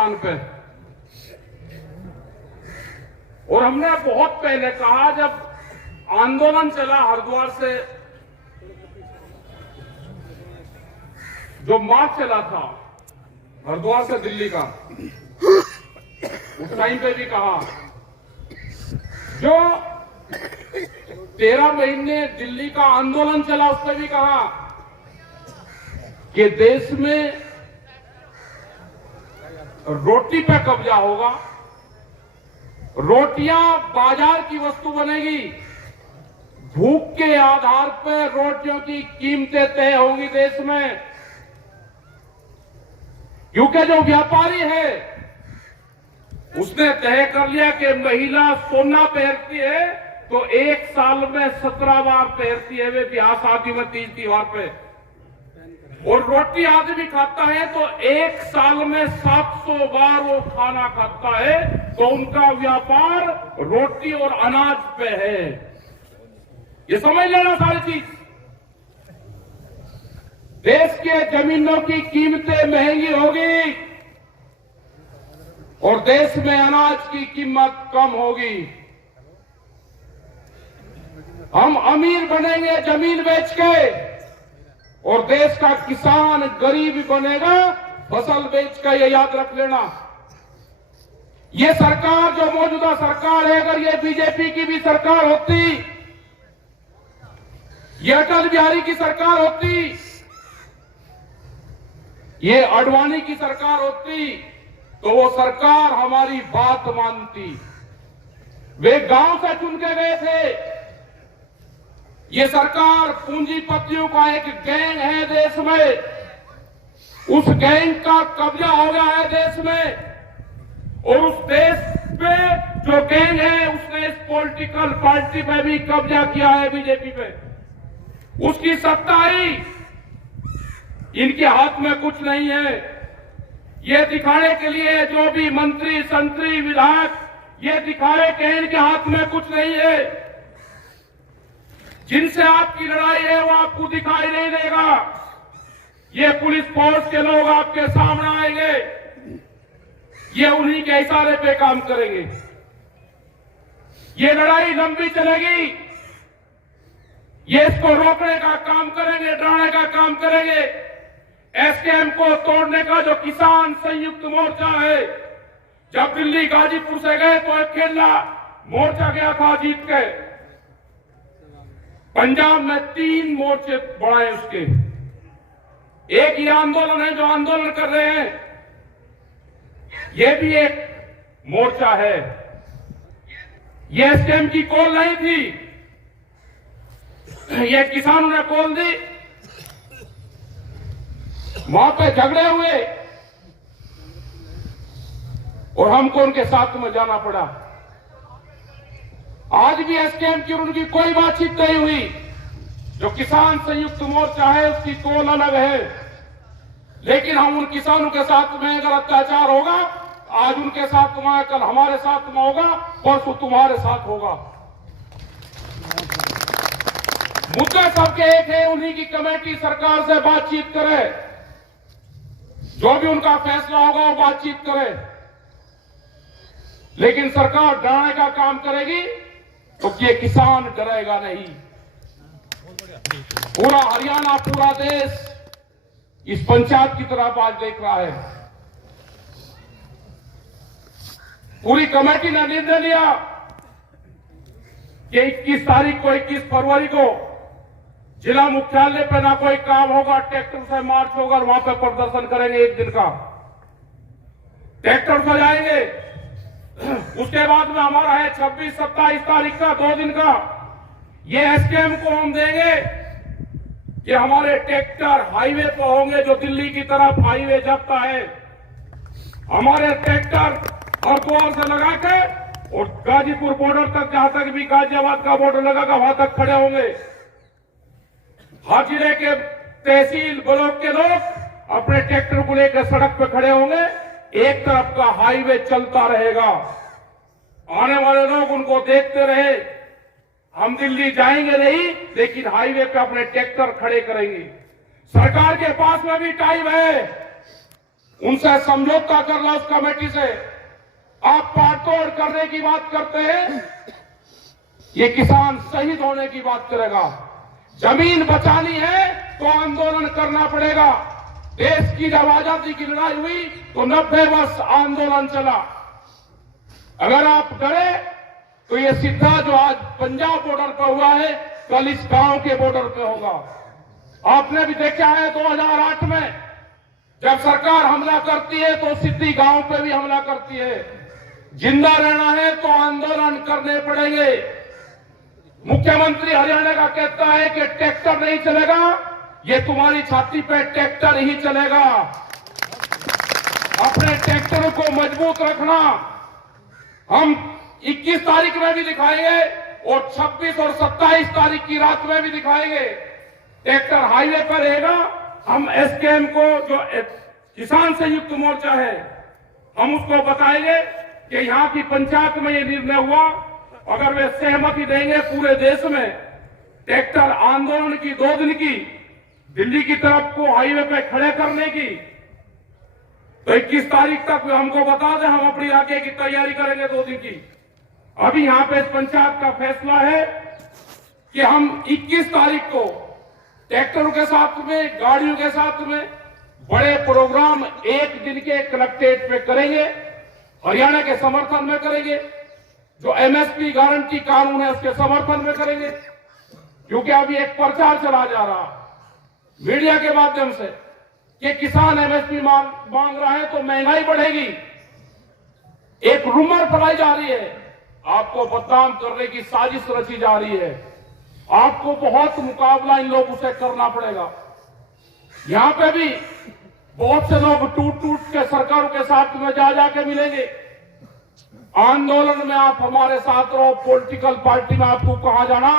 किसान पे। और हमने बहुत पहले कहा, जब आंदोलन चला हरिद्वार से, जो मार्च चला था हरिद्वार से दिल्ली का, उस टाइम पे भी कहा, जो 13 महीने दिल्ली का आंदोलन चला उस पर भी कहा कि देश में रोटी पे कब्जा होगा, रोटियां बाजार की वस्तु बनेगी, भूख के आधार पर रोटियों की कीमतें तय होंगी देश में। क्योंकि जो व्यापारी है उसने तय कर लिया कि महिला सोना पहनती है तो एक साल में 17 बार पहनती है, वे ब्याह शादी में 30 त्योहार पे। और रोटी आदमी खाता है तो एक साल में 700 बार वो खाना खाता है, तो उनका व्यापार रोटी और अनाज पे है। ये समझ लेना सारी चीज। देश के जमीनों की कीमतें महंगी होगी और देश में अनाज की कीमत कम होगी। हम अमीर बनेंगे जमीन बेच के और देश का किसान गरीब बनेगा फसल बेच कर। ये याद रख लेना। ये सरकार जो मौजूदा सरकार है, अगर ये बीजेपी की भी सरकार होती, ये अटल बिहारी की सरकार होती, ये आडवाणी की सरकार होती, तो वो सरकार हमारी बात मानती। वे गांव से चुन के गए थे। ये सरकार पूंजीपतियों का एक गैंग है देश में, उस गैंग का कब्जा हो गया है देश में। और उस देश में जो गैंग है उसने इस पॉलिटिकल पार्टी पे भी कब्जा किया है, बीजेपी पे। उसकी सत्ता ही इनके हाथ में कुछ नहीं है। ये दिखाने के लिए जो भी मंत्री संतरी विधायक ये दिखाए कि इनके हाथ में कुछ नहीं है, जिनसे आपकी लड़ाई है वो आपको दिखाई नहीं देगा। ये पुलिस फोर्स के लोग आपके सामने आएंगे, ये उन्हीं के इशारे पे काम करेंगे। ये लड़ाई लंबी चलेगी, ये इसको रोकने का काम करेंगे, डराने का काम करेंगे। एसकेएम को तोड़ने का जो किसान संयुक्त मोर्चा है, जब दिल्ली गाजीपुर से गए तो अकेला मोर्चा गया था जीत के। पंजाब में 3 मोर्चे बढ़ाए उसके। एक ये आंदोलन है जो आंदोलन कर रहे हैं, ये भी एक मोर्चा है। ये एसकेएम की कॉल नहीं थी, ये किसानों ने कॉल दी। वहां पे झगड़े हुए और हमको उनके साथ में जाना पड़ा। आज भी एसकेएम की और उनकी कोई बातचीत नहीं हुई। जो किसान संयुक्त मोर्चा है उसकी कॉल अलग है, लेकिन हम उन किसानों के साथ में अगर अत्याचार होगा, आज उनके साथ में, कल हमारे साथ में होगा, परसों तुम्हारे साथ होगा। मुद्दे सबके एक है, उन्हीं की कमेटी सरकार से बातचीत करे, जो भी उनका फैसला होगा वो बातचीत करे। लेकिन सरकार डराने का काम करेगी तो ये किसान डरेगा नहीं। पूरा हरियाणा, पूरा देश इस पंचायत की तरफ आज देख रहा है। पूरी कमेटी ने निर्णय लिया कि 21 तारीख को, 21 फरवरी को जिला मुख्यालय पे ना कोई काम होगा, ट्रैक्टर से मार्च होगा और वहां पे प्रदर्शन करेंगे। एक दिन का ट्रैक्टर से जाएंगे। उसके बाद में हमारा है 26, 27 तारीख का 2 दिन का। ये एसकेएम को हम देंगे कि हमारे ट्रैक्टर हाईवे पर होंगे, जो दिल्ली की तरफ हाईवे जाता है। हमारे ट्रैक्टर हरिद्वार से लगा के और गाजीपुर बॉर्डर तक, जहां तक भी गाजियाबाद का बॉर्डर लगेगा वहां तक खड़े होंगे। हर जिले के तहसील ब्लॉक के लोग अपने ट्रैक्टर को लेकर सड़क पर खड़े होंगे। एक तरफ का हाईवे चलता रहेगा, आने वाले लोग उनको देखते रहे। हम दिल्ली जाएंगे नहीं, लेकिन हाईवे पे अपने ट्रैक्टर खड़े करेंगे। सरकार के पास में भी टाइम है, उनसे समझौता कर लो उस कमेटी से। आप पाड़तोड़ करने की बात करते हैं, ये किसान शहीद होने की बात करेगा। जमीन बचानी है तो आंदोलन करना पड़ेगा। देश की जब आजादी की लड़ाई हुई तो 90 वर्ष आंदोलन चला। अगर आप डरे तो ये सीधा जो आज पंजाब बॉर्डर पर हुआ है, कल इस गांव के बॉर्डर पे होगा। आपने भी देखा है 2008 में जब सरकार हमला करती है तो सीधी गांव पे भी हमला करती है। जिंदा रहना है तो आंदोलन करने पड़ेंगे। मुख्यमंत्री हरियाणा का कहता है कि ट्रैक्टर नहीं चलेगा, ये तुम्हारी छाती पे ट्रैक्टर ही चलेगा। अपने ट्रैक्टर को मजबूत रखना। हम 21 तारीख में भी दिखाएंगे और 26 और 27 तारीख की रात में भी दिखाएंगे। ट्रैक्टर हाईवे पर रहेगा। हम एसकेएम को, जो किसान संयुक्त मोर्चा है, हम उसको बताएंगे कि यहां की पंचायत में ये निर्णय हुआ। अगर वे सहमति देंगे पूरे देश में ट्रैक्टर आंदोलन की 2 दिन की, दिल्ली की तरफ को हाईवे पे खड़े करने की, तो 21 तारीख तक हमको बता दें, हम अपनी आगे की तैयारी करेंगे 2 दिन की। अभी यहां पे इस पंचायत का फैसला है कि हम 21 तारीख को ट्रैक्टरों के साथ में, गाड़ियों के साथ में बड़े प्रोग्राम 1 दिन के कलेक्ट्रेट पे करेंगे। हरियाणा के समर्थन में करेंगे। जो एमएसपी गारंटी कानून है उसके समर्थन में करेंगे। क्योंकि अभी एक प्रचार चला जा रहा मीडिया के माध्यम से कि किसान एमएसपी मांग रहा है तो महंगाई बढ़ेगी। एक रूमर फैलाई जा रही है। आपको बदनाम करने की साजिश रची जा रही है। आपको बहुत मुकाबला इन लोगों से करना पड़ेगा। यहां पे भी बहुत से लोग टूट टूट के सरकारों के साथ में जा के मिलेंगे। आंदोलन में आप हमारे साथ रहो। पॉलिटिकल पार्टी में आपको कहां जाना